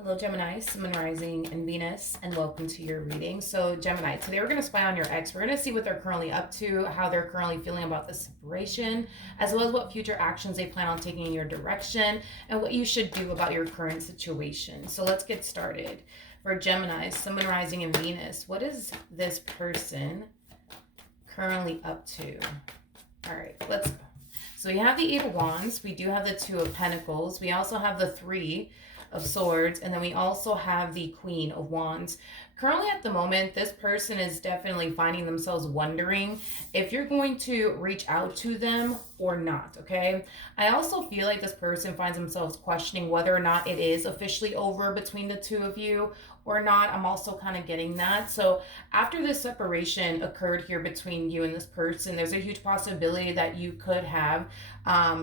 Hello, Gemini, Sun, Rising, and Venus, and welcome to your reading. So, Gemini, today we're going to spy on your ex. We're going to see what they're currently up to, how they're currently feeling about the separation, as well as what future actions they plan on taking in your direction, and what you should do about your current situation. So, let's get started. For Gemini, Sun, Rising, and Venus, what is this person currently up to? All right, let's go. So, we have the Eight of Wands, we do have the Two of Pentacles, we also have the Three of Swords, and then we also have the Queen of Wands. Currently at the moment, this person is definitely finding themselves wondering if you're going to reach out to them or not, okay? I also feel like this person finds themselves questioning whether or not it is officially over between the two of you or not. I'm also kind of getting that. So after this separation occurred here between you and this person, there's a huge possibility that you could have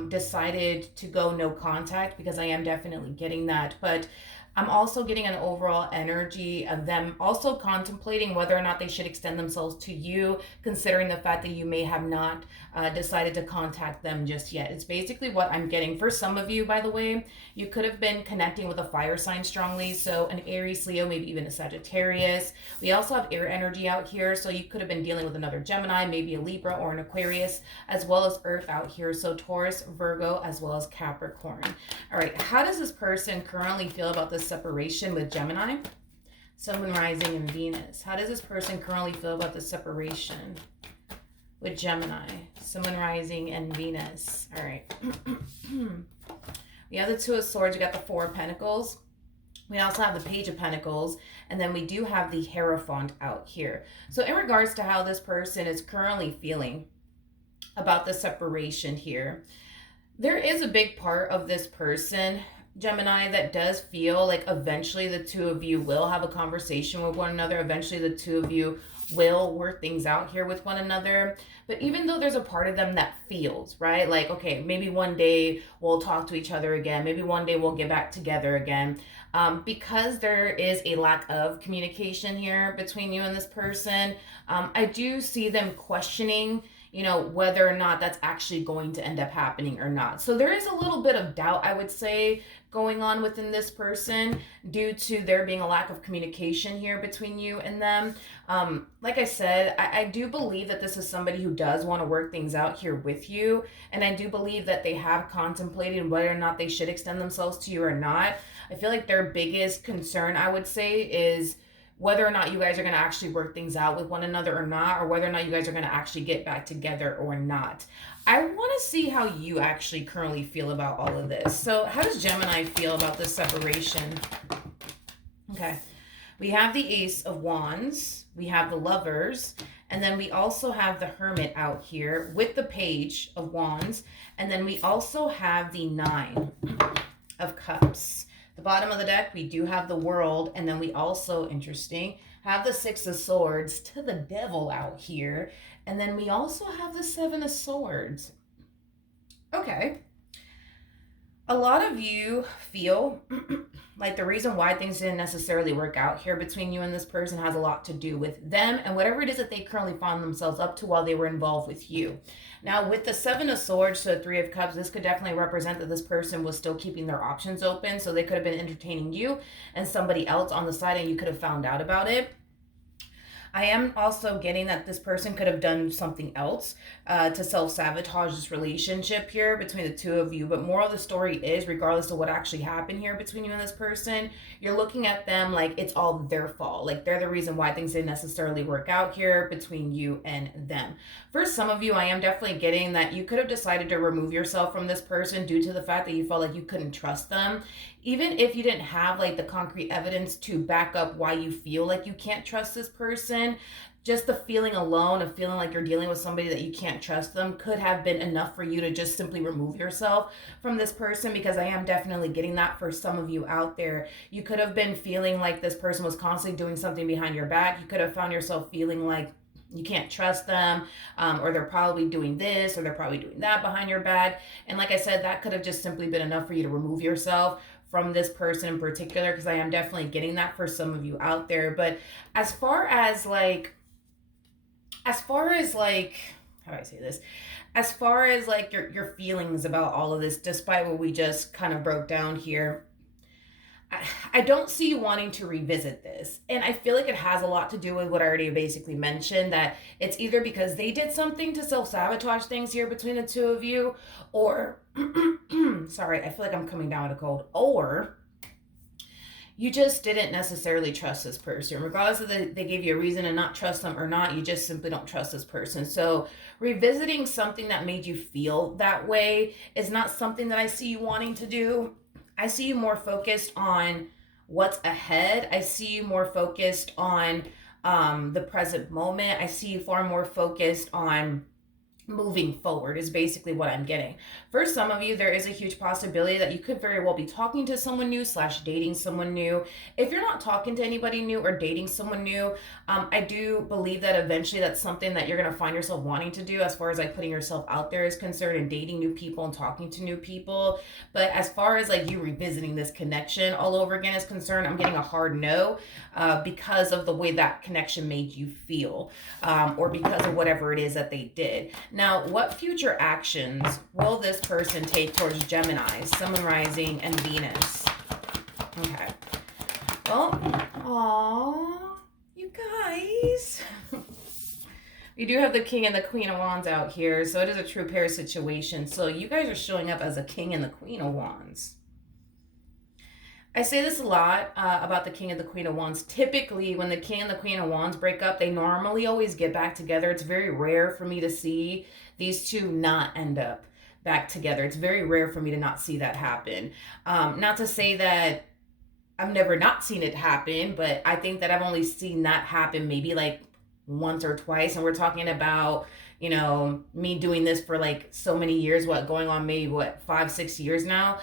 decided to go no contact, because I am definitely getting that. But I'm also getting an overall energy of them also contemplating whether or not they should extend themselves to you, considering the fact that you may have not decided to contact them just yet. It's basically what I'm getting. For some of you, by the way, you could have been connecting with a fire sign strongly, so an Aries, Leo, maybe even a Sagittarius. We also have air energy out here, so you could have been dealing with another Gemini, maybe a Libra or an Aquarius, as well as Earth out here, so Taurus, Virgo, as well as Capricorn. All right, how does this person currently feel about this separation with Gemini, Sun, Rising, and Venus? How does this person currently feel about the separation with Gemini, Sun, Rising, and Venus? All right. We have the Two of Swords. We got the Four of Pentacles. We also have the Page of Pentacles, and then we do have the Hierophant out here. So in regards to how this person is currently feeling about the separation here, there is a big part of this person, Gemini, that does feel like eventually the two of you will have a conversation with one another. Eventually the two of you will work things out here with one another. But even though there's a part of them that feels, right? Like, okay, maybe one day we'll talk to each other again. Maybe one day we'll get back together again. Because there is a lack of communication here between you and this person, I do see them questioning, whether or not that's actually going to end up happening or not. So there is a little bit of doubt, I would say, going on within this person due to there being a lack of communication here between you and them. Like I said, I do believe that this is somebody who does want to work things out here with you. And I do believe that they have contemplated whether or not they should extend themselves to you or not. I feel like their biggest concern, I would say, is whether or not you guys are going to actually work things out with one another or not, or whether or not you guys are going to actually get back together or not. I want to see how you actually currently feel about all of this. So how does Gemini feel about this separation? Okay. We have the Ace of Wands. We have the Lovers. And then we also have the Hermit out here with the Page of Wands. And then we also have the Nine of Cups. The bottom of the deck, we do have the World, and then we also, interesting, have the Six of Swords to the Devil out here, and then we also have the Seven of Swords. Okay. A lot of you feel like the reason why things didn't necessarily work out here between you and this person has a lot to do with them and whatever it is that they currently found themselves up to while they were involved with you. Now, with the Seven of Swords to the Three of Cups, this could definitely represent that this person was still keeping their options open. So they could have been entertaining you and somebody else on the side, and you could have found out about it. I am also getting that this person could have done something else to self-sabotage this relationship here between the two of you. But moral of the story is, regardless of what actually happened here between you and this person, you're looking at them like it's all their fault. Like they're the reason why things didn't necessarily work out here between you and them. For some of you, I am definitely getting that you could have decided to remove yourself from this person due to the fact that you felt like you couldn't trust them. Even if you didn't have like the concrete evidence to back up why you feel like you can't trust this person, just the feeling alone of feeling like you're dealing with somebody that you can't trust them could have been enough for you to just simply remove yourself from this person, because I am definitely getting that for some of you out there. You could have been feeling like this person was constantly doing something behind your back. You could have found yourself feeling like you can't trust them, or they're probably doing this or they're probably doing that behind your back. And like I said, that could have just simply been enough for you to remove yourself from this person in particular, because I am definitely getting that for some of you out there. But as far as like, how do I say this? As far as like your feelings about all of this, despite what we just kind of broke down here, I don't see you wanting to revisit this. And I feel like it has a lot to do with what I already basically mentioned, that it's either because they did something to self sabotage things here between the two of you, or, sorry, I feel like I'm coming down with a cold, or you just didn't necessarily trust this person. Regardless of they gave you a reason to not trust them or not, you just simply don't trust this person. So revisiting something that made you feel that way is not something that I see you wanting to do. I see you more focused on what's ahead. I see you more focused on the present moment. I see you far more focused on moving forward is basically what I'm getting. For some of you, there is a huge possibility that you could very well be talking to someone new / dating someone new. If you're not talking to anybody new or dating someone new, I do believe that eventually that's something that you're going to find yourself wanting to do, as far as like putting yourself out there is concerned and dating new people and talking to new people. But as far as like you revisiting this connection all over again is concerned, I'm getting a hard no, because of the way that connection made you feel, or because of whatever it is that they did. Now, what future actions will this person take towards Gemini, Sun, Rising, and Venus? Okay. Well, aw, you guys. We do have the King and the Queen of Wands out here, so it is a true pair situation. So you guys are showing up as a King and the Queen of Wands. I say this a lot about the King and the Queen of Wands. Typically, when the King and the Queen of Wands break up, they normally always get back together. It's very rare for me to see these two not end up back together. It's very rare for me to not see that happen. Not to say that I've never not seen it happen, but I think that I've only seen that happen maybe like once or twice. And we're talking about, you know, me doing this for like so many years, going on maybe 5-6 years now.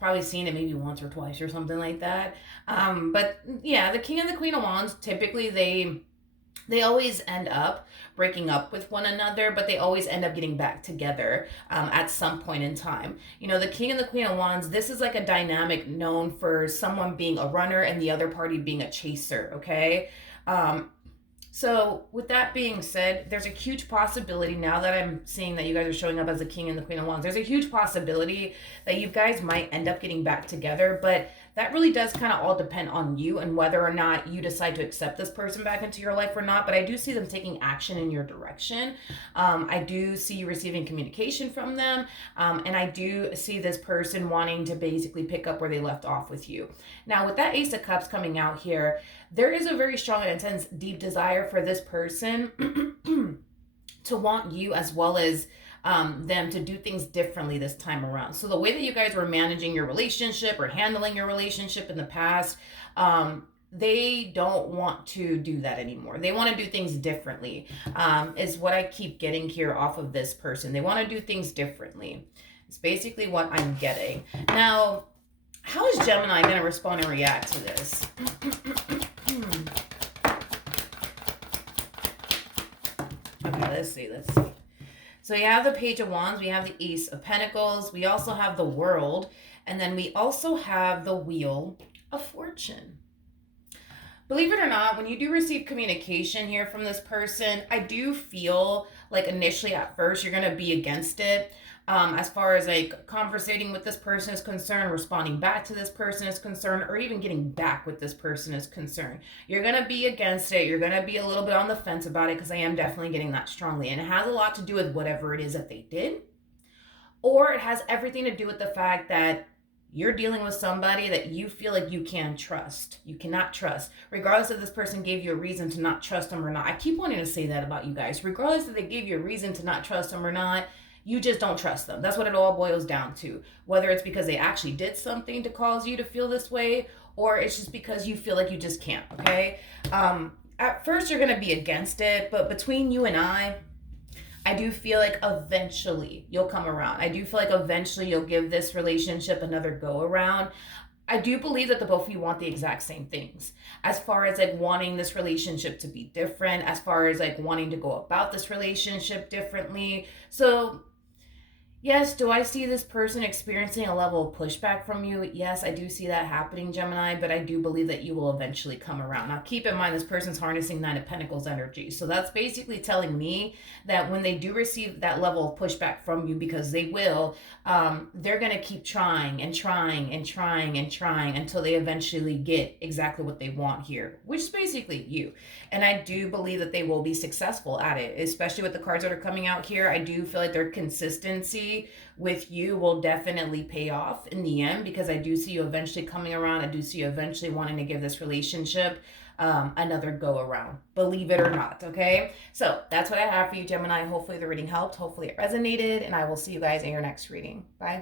Probably seen it maybe once or twice or something like that. But yeah, the King and the Queen of Wands, typically they always end up breaking up with one another, but they always end up getting back together at some point in time. You know, the King and the Queen of Wands, this is like a dynamic known for someone being a runner and the other party being a chaser, okay? So with that being said, there's a huge possibility, now that I'm seeing that you guys are showing up as the King and the Queen of Wands, there's a huge possibility that you guys might end up getting back together, but that really does kind of all depend on you and whether or not you decide to accept this person back into your life or not. But I do see them taking action in your direction. I do see you receiving communication from them. And I do see this person wanting to basically pick up where they left off with you. Now, with that Ace of Cups coming out here, there is a very strong and intense, deep desire for this person to want you, as well as them to do things differently this time around. So the way that you guys were managing your relationship or handling your relationship in the past, they don't want to do that anymore. They want to do things differently, is what I keep getting here off of this person. They want to do things differently. It's basically what I'm getting. Now, how is Gemini going to respond and react to this? Okay, let's see. So you have the Page of Wands, we have the Ace of Pentacles, we also have the World, and then we also have the Wheel of Fortune. Believe it or not, when you do receive communication here from this person, I do feel like initially at first you're going to be against it. As far as like conversating with this person is concerned, responding back to this person is concerned, or even getting back with this person is concerned. You're going to be against it. You're going to be a little bit on the fence about it, because I am definitely getting that strongly. And it has a lot to do with whatever it is that they did. Or it has everything to do with the fact that you're dealing with somebody that you feel like you can trust. You cannot trust. Regardless if this person gave you a reason to not trust them or not. I keep wanting to say that about you guys. Regardless if they gave you a reason to not trust them or not, you just don't trust them. That's what it all boils down to. Whether it's because they actually did something to cause you to feel this way, or it's just because you feel like you just can't, okay? At first, you're going to be against it, but between you and I do feel like eventually you'll come around. I do feel like eventually you'll give this relationship another go around. I do believe that the both of you want the exact same things, as far as like wanting this relationship to be different, as far as like wanting to go about this relationship differently. So Yes, do I see this person experiencing a level of pushback from you? Yes, I do see that happening, Gemini, but I do believe that you will eventually come around. Now, keep in mind, this person's harnessing Nine of Pentacles energy. So that's basically telling me that when they do receive that level of pushback from you, because they will, they're going to keep trying and trying and trying and trying until they eventually get exactly what they want here, which is basically you. And I do believe that they will be successful at it, especially with the cards that are coming out here. I do feel like their consistency with you will definitely pay off in the end, because I do see you eventually coming around. I do see you eventually wanting to give this relationship another go around, believe it or not. Okay, so that's what I have for you, Gemini. Hopefully the reading helped, hopefully it resonated, and I will see you guys in your next reading. Bye.